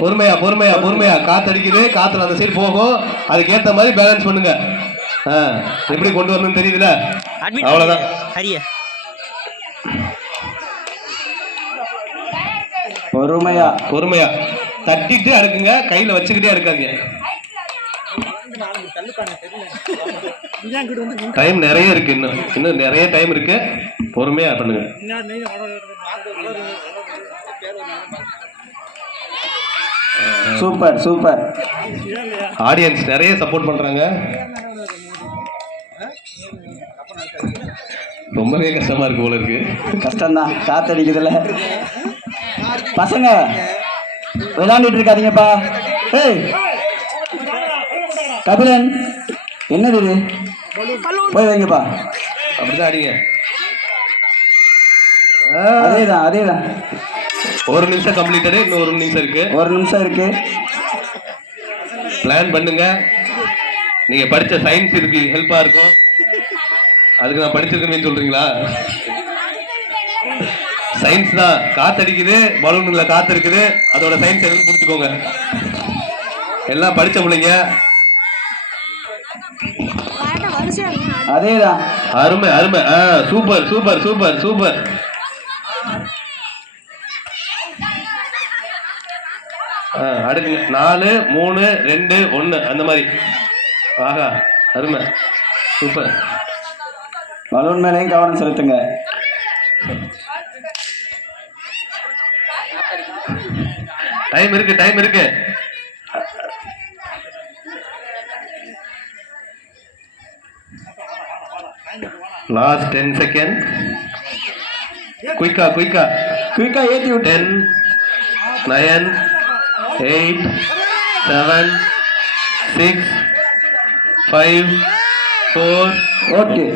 பொறுமையா பொறுமையா பொறுமையா, காத்தடிக்குது, காத்துல அந்த சைடு போகும், அதுக்கு ஏத்த மாதிரி பேலன்ஸ் பண்ணுங்க. எப்படி கொண்டு வரணும்னு தெரியுதுல, அவ்வளவுதான். பொறுமையா பொறுமையா தட்டிட்டு அடுக்குங்க, கையில வச்சுக்கிட்டே இருக்காங்க. டைம் நிறைய இருக்கு, இன்னும் நிறைய டைம் இருக்கு, பொறுமையா பண்ணுங்க. Super super. ஆடியன்ஸ் நிறைய சப்போர்ட் பண்றாங்க. ரொம்பவே கஷ்டமா இருக்கு போல இருக்கு. கஷ்டம்தான், காத்தடிக்குதுல. பசங்க விளையாண்டுட்டு இருக்காதீங்கப்பா. ஏய் கபிலன், என்னது இது? போய் வைங்கப்பா. அப்படிதான் அடிங்க. அதேதான் அதேதான். ஒரு நிமிஷம் கம்ப்ளீட்டடு, இன்னும் ஒரு நிமிஷம் இருக்கு. ஒரு நிமிஷம் இருக்கு. பிளான் பண்ணுங்க. நீங்க படிச்ச சயின்ஸ் இதுக்கு ஹெல்ப்பா இருக்கும். அதுக்கு நான் படிச்சிருக்கேன்னு சொல்றீங்களா? சயின்ஸ் தான். காத்தடிக்குது, பலூன்ல காத்து இருக்குது, அதோட சயின்ஸ் என்னன்னு புரிஞ்சுக்கோங்க. எல்லாம் படிச்ச பிள்ளைங்க. அதேதான். அருமை அருமை. Super super super super. அடுத்து 4 3 2 1 அந்த மாதிரி. ஆஹா அருமை, சூப்பர். பலூன் மேலேயும் கவனம் செலுத்துங்க. டைம் இருக்கு, டைம் இருக்கு. Last 10 second. குயிக்கா குயிக்கா குயிக்கா ஏத்தி விட்டு. 10 9 8 7 6 5 4. ஓகே.